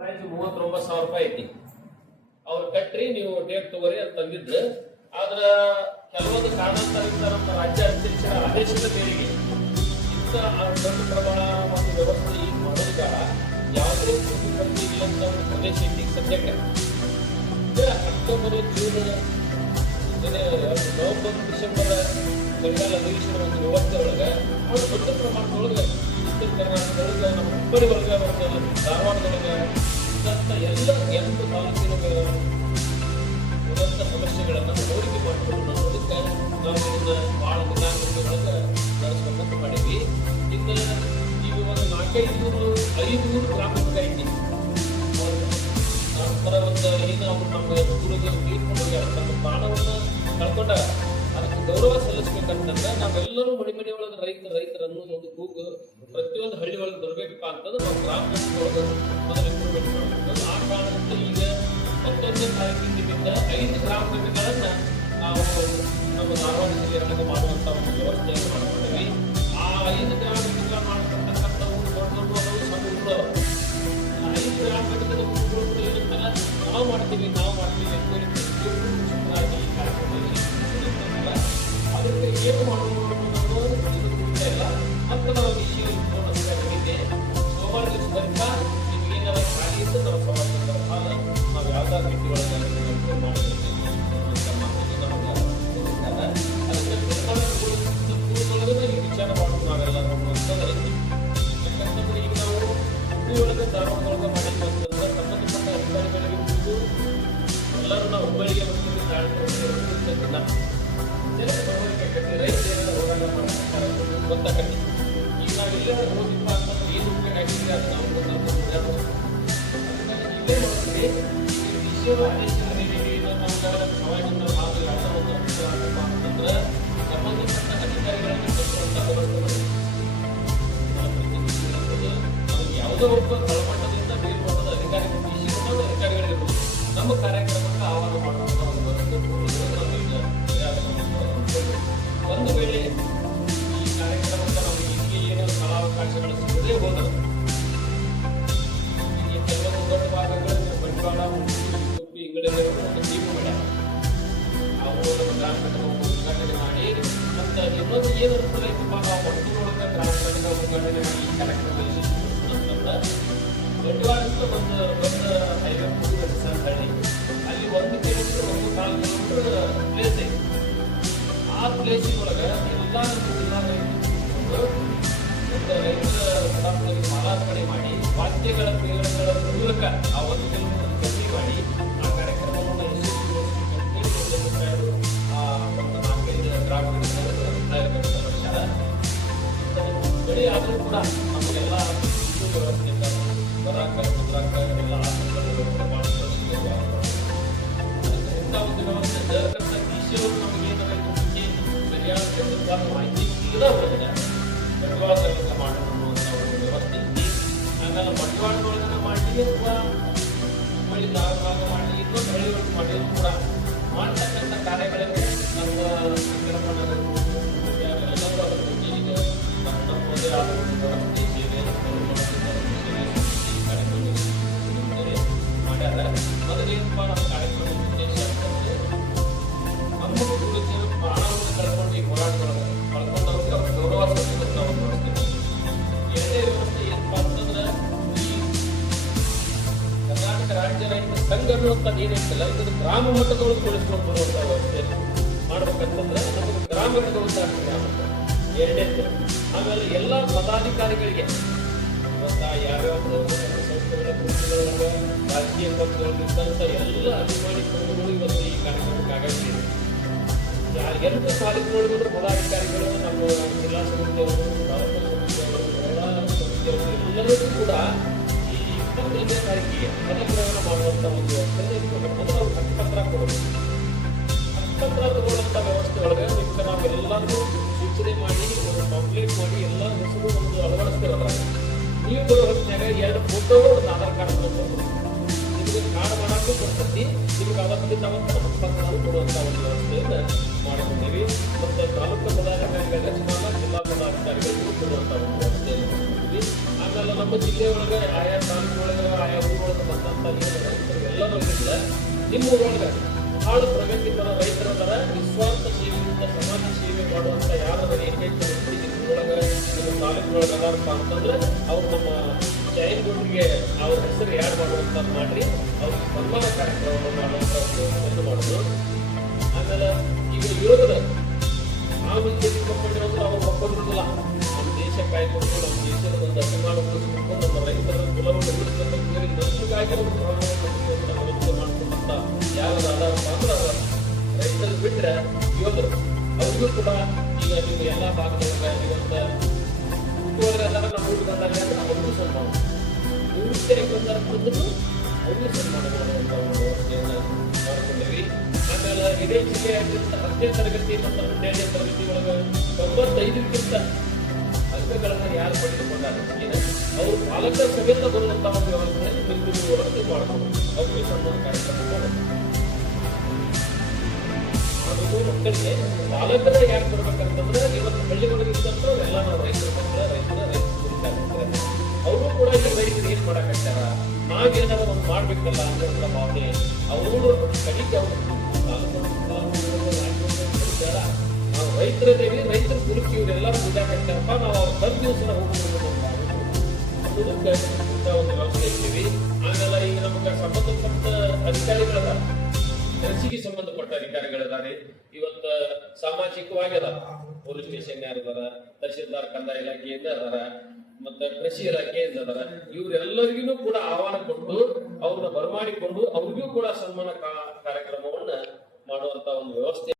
Price ಮೂವತ್ತೊಂಬತ್ತು ಸಾವಿರ ರೂಪಾಯಿ ಐತಿ. ಅವ್ರು ಕಟ್ಟ್ರಿ ನೀವು ಡೇಟ್ ತಗೋರಿ ಅಂತ ತಂದಿದ್ರು ಆದ್ರ ಕೆಲವೊಂದು ಕಾರಣಾಂತರದಿಂದ ನಮ್ಮ ರಾಜ್ಯ ಅಧ್ಯಕ್ಷರ ಆದೇಶದ ಮೇರೆಗೆ ಇಂಥ ದೊಡ್ಡ ಪ್ರಮಾಣ ಒಂದು ವ್ಯವಸ್ಥೆ ಈಗ ಮಾಡೋದು ಯಾವುದೇ ಯಾವುದೇ ಪ್ರತಿ ಇಲ್ಲಂತ ಒಂದು ಪ್ರದೇಶ ಐತಿ ಸದ್ಯಕ್ಕೆ. ಅಕ್ಟೋಬರ್ ಜೂನ್ ನವೆಂಬರ್, ಡಿಸೆಂಬರ್ ಚಳಿಗಾಲ ನಿರೀಕ್ಷಣ ಒಂದು ವ್ಯವಸ್ಥೆ ಒಳಗೆ ದೊಡ್ಡ ಪ್ರಮಾಣದೊಳಗೆ ಉತ್ತರ ಕರ್ನಾಟಕದೊಳಗೆ ನಮ್ಮ ಹುಬ್ಬಳ್ಳಿ ಒಳಗೆ ಮತ್ತು ಧಾರವಾಡದೊಳಗೆ ಎಲ್ಲ ಎಂಟು ತಾಲೂಕಿನ ಇರುವಂಥ ಸಮಸ್ಯೆಗಳನ್ನು ಹೋಲಿಕೆ ಮಾಡಿಕೊಂಡು ಅದಕ್ಕೆ ನಾವು ಇದನ್ನು ಭಾಳ ದಿನಾಂಕದ ಒಳಗೆ ನಡೆಸ್ಬೇಕಂತ ಮಾಡೀವಿ. ಇನ್ನು ಈಗ ಒಂದು ನಾಲ್ಕೈದು ನೂರು ಐದು ನೂರು ಗ್ರಾಮ ಪಂಚಾಯಿತಿ ನಂತರ ಒಂದು ಈಗ ಅವ್ರು ಗುರುಗಳು ತೀರ್ಕೊಂಡು ಹೋಗ್ಯಾರ ತಮ್ಮ ಪ್ರಾಣವನ್ನ ಕಳ್ಕೊಂಡ ಗೌರವ ಸಲ್ಲಿಸ್ಬೇಕಂತಂದ್ರೆ ನಾವೆಲ್ಲರೂ ಮನೆ ಮನೆ ಒಳಗೆ ರೈತ ರೈತರ ಅನ್ನೋದು ಒಂದು ಕೂಗು ಪ್ರತಿಯೊಂದು ಹಳ್ಳಿ ಒಳಗೆ ಬರಬೇಕಪ್ಪ ಅಂತಂದ್ರೆ ನಾವು ಗ್ರಾಮ ಒಳಗೆ ಮೊದಲು ಆ ಕಾರಣದಿಂದ ಈಗ ಹತ್ತೊಂದನೇ ತಾರೀಕಿನಿಂದ ಐದು ಗ್ರಾಮ ಘಟಕಗಳನ್ನ ನಾವು ನಮ್ಮ ಧಾರವಾಡ ಜಿಲ್ಲೆಯೊಳಗೆ ಮಾಡುವಂತ ಒಂದು ವ್ಯವಸ್ಥೆಯನ್ನು ಮಾಡ್ಕೊಂಡಿವಿ ಆ ಐದು ಗ್ರಾಮ ಘಟಕಗಳು ಮಾಡ್ಕೊಳ್ತಕ್ಕಂಥ ಊರು ದೊಡ್ಡ ಅದಾವು, ಸಣ್ಣ. ಐದು ಗ್ರಾಮ ಏನಂತಾರ ನಾವು ಮಾಡ್ತೀವಿ ನಾವು ಮಾಡ್ತೀವಿ ಅಂತ ಈ ಕಾರ್ಯಕ್ರಮದಲ್ಲಿ ಅದಕ್ಕೆ ಏನು ಮಾಡೋದು ಅನ್ನೋದು ಗೊತ್ತೇ ನಾವು ವಿಷಯ ಇಟ್ಕೊಂಡು ಅಂತ ಹೇಳಿದ್ದೆ ಸೋಮವಾರ ದಿವಸ ತನಕ ನಾವು ಸಮಾಜದ ಕಾಲ ನಾವು ಯಾವ್ದಾದ್ರು ಪೂರ್ವದೊಳಗೆ ಈ ವಿಚಾರ ಮಾಡೋದು ನಾವೆಲ್ಲ ಯಾಕಂತಂದ್ರೆ ಈಗ ನಾವು ಹುಬ್ಬಳ್ಳಿ ಧಾರವಾಡದೊಳಗೆ ಮಾಡಿದ್ವಿ ಅಂತಂದ್ರೆ ಸಂಬಂಧಪಟ್ಟ ಅಧಿಕಾರಿಗಳಿಗೆ ಎಲ್ಲರೂ ನಾವು ಹುಬ್ಬಳ್ಳಿಗೆ ಬರ್ತೀವಿ ಹೋರಾಟ ಮಾಡ್ತಾರೆ ಗೊತ್ತಾಗತ್ತೆ ಈಗ ನಾವು ಏನು ಉಪಯೋಗ ಅಂತ ನಾವು ಗೊತ್ತಾಗ್ತದೆ ಇಲ್ಲೇ ನೋಡ್ತೀವಿ ಈ ವಿಷಯದ ಆದೇಶದ ಮೇರೆಗೆ ಇದು ನಮ್ಗೆ ಸಮಾಜದ. ಯಾವುದೋ ಒಬ್ಬ ತಳಮಟ್ಟದಿಂದ ಮೇಲ್ಮಟ್ಟದ ಅಧಿಕಾರಿಗಳು ಅಧಿಕಾರಿಗಳಿರ್ಬೋದು ನಮ್ಮ ಕಾರ್ಯಕ್ರಮಕ್ಕೆ ಇನ್ನೊಂದು ಏನು ನಾವು ಒಟ್ಟೊಳಗೆ ಗ್ರಾಮ ಘಟಕ ಉದ್ಘಾಟನೆ ಮಾಡಿ ಈ ಕಾರ್ಯಕ್ರಮ ಅಂತಂದ್ರೆ ಒಂದು ದೊಡ್ಡ ಹೈವೇ ಹಳ್ಳಿ ಅಲ್ಲಿ ಒಂದು ಕಿಲೋಮೀಟರ್ ಒಂದು ಪ್ಲೇಸ್ ಐತಿ ಆ ಪ್ಲೇಸಿನೊಳಗೆ ಎಲ್ಲ ನಮ್ಮ ಜಿಲ್ಲಾ ರೈತರು ಒಂದು ಮಾಡಿ ವಾದ್ಯಗಳ ಪ್ರಯೋಗಗಳ ಮೂಲಕ ಆ ಒಂದು ವ್ಯವಸ್ಥೆ ನಮಗೆಲ್ಲ ಇಂಥ ಒಂದು ವ್ಯವಸ್ಥೆ ದೊರಕಂತ ವಿಷಯವು ನಮಗೆ ಏನಾರ ಬಗ್ಗೆ ಸರಿಯಾದ ಮಾಹಿತಿ ಇಲ್ಲದ ಹೋದರೆ ಬಂಡವಾಳ ಸಲ್ಲಿಸ ಮಾಡುವಂಥ ಒಂದು ವ್ಯವಸ್ಥೆ ಆಮೇಲೆ ಬಂಡವಾಳದೊಳಗನ ಮಾಡಲಿ ಅಥವಾ ಹುಬ್ಬಳ್ಳಿ ಧಾರವಾಡ ಮಾಡಲಿ ಇನ್ನೊಂದು ಹಳ್ಳಿ ಒಳಗೆ ಮಾಡಿದ್ರು ಕೂಡ ಮಾಡ್ತಕ್ಕಂಥ ಕಾರ್ಯಗಳಿಗೆ ನಮ್ಮ ಸಂಕ್ರಮಣ ಅನ್ನುವಂಥದ್ದು ಏನೈತಲ್ಲ ಇದನ್ನು ಗ್ರಾಮ ಮಟ್ಟದೊಳಗೆ ಬೆಳೆಸ್ಕೊಂಡು ಬರುವಂಥ ವ್ಯವಸ್ಥೆ ಮಾಡ್ಬೇಕಂತಂದ್ರೆ ನಮಗೆ ಗ್ರಾಮ ಘಟಕ ಎರಡನೇ ಆಮೇಲೆ ಎಲ್ಲ ಪದಾಧಿಕಾರಿಗಳಿಗೆ ಇವತ್ತ ಯಾವ್ಯಾವ ಸಂಸ್ಥೆಗಳ ರಾಜಕೀಯ ಪಕ್ಷದೊಳಗಿದ್ದಂಥ ಎಲ್ಲ ಅಭಿಮಾನಿ ಪಕ್ಷಗಳು ಇವತ್ತು ಈ ಕಾರ್ಯಕ್ರಮಕ್ಕಾಗಿ ಎಂತ ಇದೆ ನೋಡಿದ್ರು ಪದಾಧಿಕಾರಿಗಳು, ನಮ್ಮ ಜಿಲ್ಲಾ ಸಮಿತಿಯವರು, ತಾಲೂಕು ಸಮಿತಿಯವರು, ಜಿಲ್ಲಾ ಕೂಡ ಈ ಇಪ್ಪತ್ತೈದನೇ ತಾರೀಕಿಗೆ ಪದಗ್ರಹಣ ಮಾಡುವಂಥ ಒಂದು ಮಾಡಕ್ಕೂ ನಿಮ್ಗೆ ನಿಮಗೆ ಅವತ್ತಿಂದ ಅವತ್ತು ಹಕ್ಕುಪತ್ರ ಕೊಡುವಂಥ ಒಂದು ವ್ಯವಸ್ಥೆಯನ್ನು ಮಾಡಿಕೊಂಡಿವಿ ಮತ್ತು ತಾಲೂಕು ಪದಾಧಿಕಾರಿಗಳ ಸಮಾನ ಜಿಲ್ಲಾ ಪದಾಧಿಕಾರಿಗಳಿಗೂ ಕೊಡುವಂಥ ಒಂದು ವ್ಯವಸ್ಥೆಯನ್ನು ಮಾಡಿಕೊಂಡಿವಿ ಆಮೇಲೆ ನಮ್ಮ ಜಿಲ್ಲೆಯೊಳಗೆ ಆಯಾ ತಾಲೂಕು ಒಳಗೆ ಆಯಾ ಊರೊಳಗೆ ನಿಮ್ಮ ಊರೊಳಗೆ ಬಹಳ ಪ್ರಗತಿಪರ ರೈತರದರ ನಿಸ್ವಾರ್ಥ ಸೇವೆಯಿಂದ ಸಮಾಜ ಸೇವೆ ಮಾಡುವಂತ ಯಾರಾದ್ರೂ ಏಕೈಕ ವ್ಯಕ್ತಿ ನಿಮ್ಮೊಳಗ ನಿಮ್ಮ ತಾಲೂಕಿನೊಳಗ ಅದಾರಪ್ಪ ಅಂತಂದ್ರೆ ಅವ್ರು ನಮ್ಮ ಜೈನ್ಗೌಡರಿಗೆ ಅವ್ರ ಹೆಸರು ಯಾರು ಮಾಡುವಂತ ಮಾಡಿ ಅವ್ರಿಗೆ ಸನ್ಮಾನ ಕಾರ್ಯಕ್ರಮವನ್ನು ಮಾಡುವಂಥದ್ದು ಒಂದು ಮಾಡೋದು. ಆಮೇಲೆ ಈಗ ಯೋಧರು ಆ ಒಂದು ಕಂಪನಿ ಅಂದ್ರೆ ಅವ್ರು ಒಪ್ಪಂದಿರಲ್ಲ ನಮ್ಮ ದೇಶ ಕಾಯ್ಕೊಂಡು, ನಮ್ಮ ದೇಶದ ಒಂದು ಅಭಿಮಾನ ನಮ್ಮ ರೈತರ ಕುಲವನ್ನು ಉಳಿಸಬೇಕು ನಮಗಾಗಿ ಒಂದು ಪ್ರಾಣವನ್ನು ವ್ಯವಸ್ಥೆ ಮಾಡ್ಕೊಂಡಂತ ಅಂದ್ರೆ ಅವರ ರೈತರು ಬಿಟ್ಟರೆ ಯೋಧರು ಅವ್ರಿಗೂ ಕೂಡ ಈಗ ನೀವು ಎಲ್ಲ ಭಾಗದೊಳಗ ಇವತ್ತ ಹುಟ್ಟುವವರೆಲ್ಲ ನಮ್ಮ ಊರಿಗೆ ಬಂದಾಗ ಅಂದ್ರೆ ಅವ್ರಿಗೂ ಸನ್ಮಾನ ನಿವೃತ್ತಿಯಾಗಿ ಬಂದಾಗ ಬಂದ್ರು ಅವ್ರಿಗೂ ಸಣ್ಣ ಮಾಡಬಹುದು ಅಂತ ಒಂದು ವ್ಯವಸ್ಥೆಯನ್ನ ಮಾಡಿಕೊಂಡಿವಿ. ಆಮೇಲೆ ಇದೇ ಹತ್ತನೇ ತರಗತಿ ಮತ್ತು ಹನ್ನೆರಡನೇ ತರಗತಿ ಒಳಗೆ ತೊಂಬತ್ತೈದಕ್ಕಿಂತ ಅಂಕಗಳನ್ನು ಯಾರು ಪಡೆದುಕೊಂಡಾಗ ಅವರು ಪಾಲಕರ ಸಮೇತ ಬರುವಂತಹ ಒಂದು ವ್ಯವಸ್ಥೆಯನ್ನು ಬಿಂದು ವ್ಯವಸ್ಥೆ ಮಾಡಬಹುದು ಅವ್ರಿಗೆ ಸಂಬಂಧ ಕಾರ್ಯಕ್ರಮ ಮಕ್ಕಳಿಗೆ ಪಾಲಕರ ಯಾಕೆ ಬರ್ಬೇಕಂತಂದ್ರೆ ಇವತ್ತು ಹಳ್ಳಿಗಳಿಗೆ ಇದ್ದಂತ ಎಲ್ಲ ನಾವು ರೈತರ ಮಕ್ಕಳ ರೈತರ ರೈತರ ಅವರು ಕೂಡ ಈ ರೈತರು ಏನ್ ಮಾಡಕತ್ತಾರ ನಾವೇನಾರ ಒಂದು ಮಾಡ್ಬೇಕಲ್ಲ ಅನ್ನೋ ಭಾವನೆ ಅವರು ಕಡಿಕೆ ಅವರು ನಾವು ರೈತರದೇವಿ ರೈತರ ಗುರುಕಿ ಇವರೆಲ್ಲ ಪೂಜಾ ಕಟ್ಟಾರಪ್ಪ ನಾವು ಅವ್ರ ಬಂದ ದಿವಸ ಹೋಗ್ಬೋದು ಒಂದು ವ್ಯವಸ್ಥೆ ಇರ್ತೀವಿ ಆಮೇಲೆ ಈಗ ನಮ್ಗೆ ಸಂಬಂಧಪಟ್ಟ ಅಧಿಕಾರಿಗಳದ ಕೃಷಿಗೆ ಸಂಬಂಧಪಟ್ಟ ಅಧಿಕಾರಿಗಳಿದ್ದಾರೆ ಇವತ್ತ ಸಾಮಾಜಿಕವಾಗಿ ಅದ ಪೊಲೀಸ್ ಸ್ಟೇಷನ್ ಯಾರಿದಾರ, ತಹಶೀಲ್ದಾರ್, ಕಂದಾಯ ಇಲಾಖೆಯಿಂದ ಅದಾರ, ಮತ್ತೆ ಕೃಷಿ ಇಲಾಖೆಯಿಂದ ಅದಾರ, ಇವರೆಲ್ಲರಿಗೂ ಕೂಡ ಆಹ್ವಾನ ಕೊಟ್ಟು, ಅವ್ರನ್ನ ಬರಮಾಡಿಕೊಂಡು ಅವ್ರಿಗೂ ಕೂಡ ಸನ್ಮಾನ ಕಾರ್ಯಕ್ರಮವನ್ನ ಮಾಡುವಂತ ಒಂದು ವ್ಯವಸ್ಥೆ